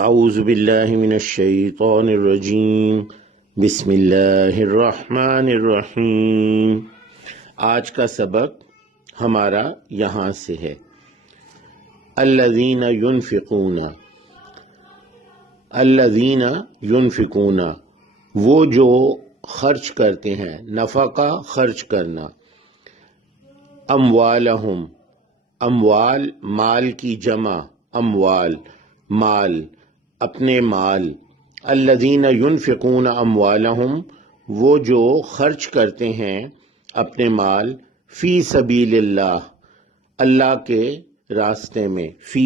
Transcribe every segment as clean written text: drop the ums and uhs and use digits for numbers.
اعوذ باللہ من الشیطان الرجیم، بسم اللہ الرحمن الرحیم۔ آج کا سبق ہمارا یہاں سے ہے۔ الذین ینفقون، الذین ینفقون، وہ جو خرچ کرتے ہیں، نفقہ خرچ کرنا، اموالہم، اموال مال کی جمع، اموال مال، اپنے مال، الذین ینفقون اموالہم، وہ جو خرچ کرتے ہیں اپنے مال، فی سبیل اللہ، اللہ کے راستے میں، فی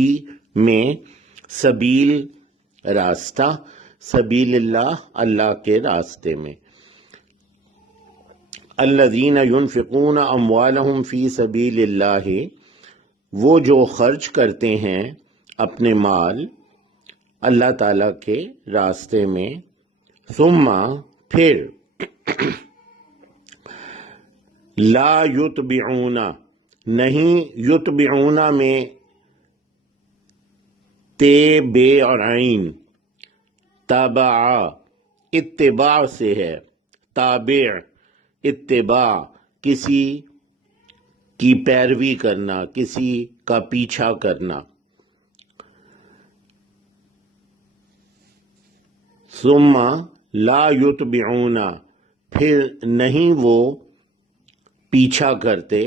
میں سبیل راستہ، سبیل اللہ اللہ کے راستے میں، الذین ینفقون اموالہم فی سبیل اللہ، وہ جو خرچ کرتے ہیں اپنے مال اللہ تعالیٰ کے راستے میں، ثم پھر، لا یتبعون، نہیں، یتبعون میں تے بے اور عین، تابع اتباع سے ہے، تابع اتباع، کسی کی پیروی کرنا، کسی کا پیچھا کرنا، ثم لا یتبعون، پھر نہیں وہ پیچھا کرتے،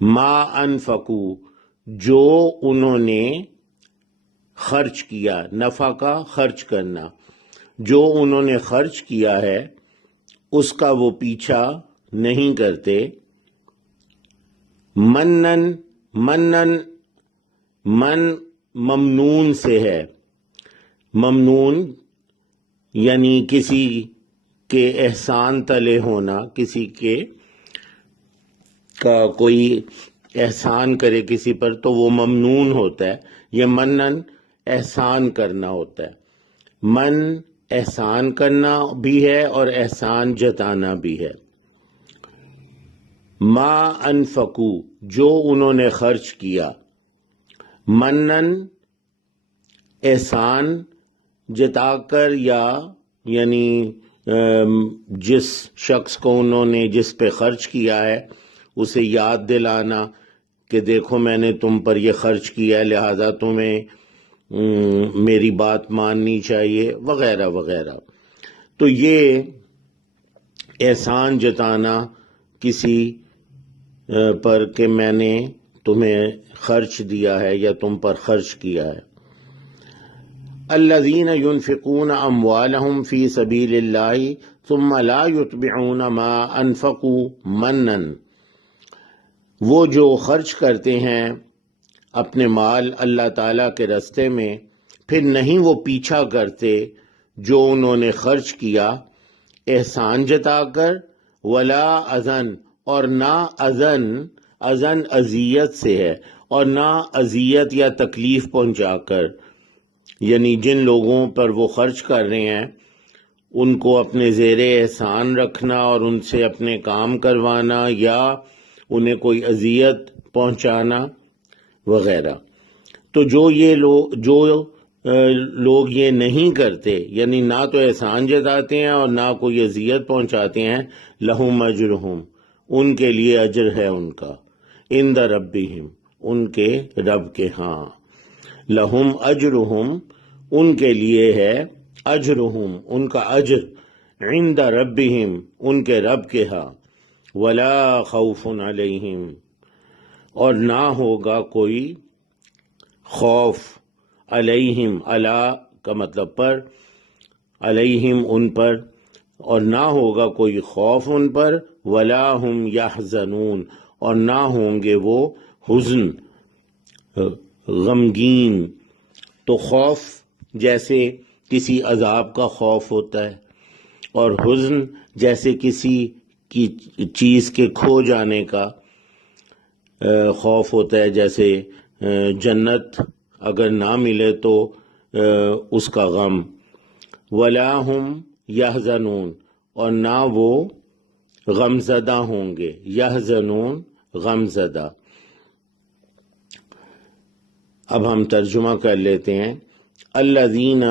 ما انفقوا، جو انہوں نے خرچ کیا، نفقہ خرچ کرنا، جو انہوں نے خرچ کیا ہے اس کا وہ پیچھا نہیں کرتے، منن، منن، من ممنون سے ہے، ممنون یعنی کسی کے احسان تلے ہونا، کسی کے کا کوئی احسان کرے کسی پر تو وہ ممنون ہوتا ہے، یہ منن احسان کرنا ہوتا ہے، من احسان کرنا بھی ہے اور احسان جتانا بھی ہے، ما انفقو، جو انہوں نے خرچ کیا، منن احسان جتا کر، یا یعنی جس شخص کو انہوں نے جس پہ خرچ کیا ہے اسے یاد دلانا کہ دیکھو میں نے تم پر یہ خرچ کیا ہے لہذا تمہیں میری بات ماننی چاہیے، وغیرہ وغیرہ۔ تو یہ احسان جتانا کسی پر کہ میں نے تمہیں خرچ دیا ہے یا تم پر خرچ کیا ہے۔ الذین ینفقون اموالہم فی سبیل اللہ ثم لا یتبعون ما انفقوا منا، وہ جو خرچ کرتے ہیں اپنے مال اللہ تعالیٰ کے راستے میں، پھر نہیں وہ پیچھا کرتے جو انہوں نے خرچ کیا احسان جتا کر، ولا اذن، اور نہ اذن، اذن اذیت سے ہے، اور نہ اذیت یا تکلیف پہنچا کر، یعنی جن لوگوں پر وہ خرچ کر رہے ہیں ان کو اپنے زیر احسان رکھنا اور ان سے اپنے کام کروانا یا انہیں کوئی اذیت پہنچانا وغیرہ۔ تو جو لوگ یہ نہیں کرتے، یعنی نہ تو احسان جتاتے ہیں اور نہ کوئی اذیت پہنچاتے ہیں، لہم اجرہم، ان کے لیے اجر ہے ان کا، عند ربہم، ان کے رب کے ہاں، لہم اجرہم، ان کے لیے ہے، اجرہم، ان کا اجر، عند ربہم، ان کے رب کے ہاں، ولا خوف علیہم، اور نہ ہوگا کوئی خوف، علیہم، علی کا مطلب پر، علیہم ان پر، اور نہ ہوگا کوئی خوف ان پر، ولا ہم یحزنون، اور نہ ہوں گے وہ حزن، غمگین۔ تو خوف جیسے کسی عذاب کا خوف ہوتا ہے، اور حزن جیسے کسی کی چیز کے کھو جانے کا خوف ہوتا ہے، جیسے جنت اگر نہ ملے تو اس کا غم، ولا ہم یحزنون، اور نہ وہ غم زدہ ہوں گے، یحزنون غم زدہ۔ اب ہم ترجمہ کر لیتے ہیں۔ الذین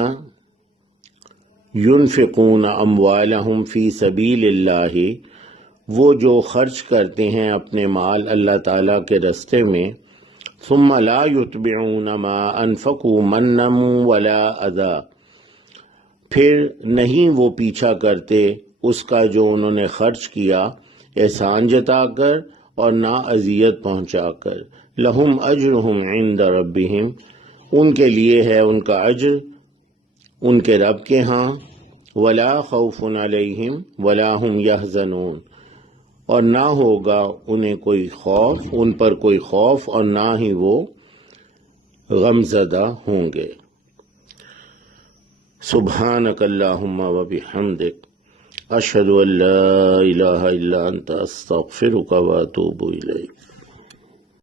ينفقون اموالہم فی سبیل اللہ، وہ جو خرچ کرتے ہیں اپنے مال اللہ تعالیٰ کے راستے میں، ثم لا يتبعون ما انفقوا منا ولا اذى، پھر نہیں وہ پیچھا کرتے اس کا جو انہوں نے خرچ کیا احسان جتا کر اور نہ اذیت پہنچا کر، لہم اجرہم عند ربہم، ان کے لیے ہے ان کا اجر ان کے رب کے ہاں، ولا خوف علیہم ولا ہم یحزنون، اور نہ ہوگا انہیں کوئی خوف، ان پر کوئی خوف، اور نہ ہی وہ غمزدہ ہوں گے۔ سبحانک اللہم و بحمدک، اشہد ان لا الہ الا انت، استغفرک و اتوب الیک۔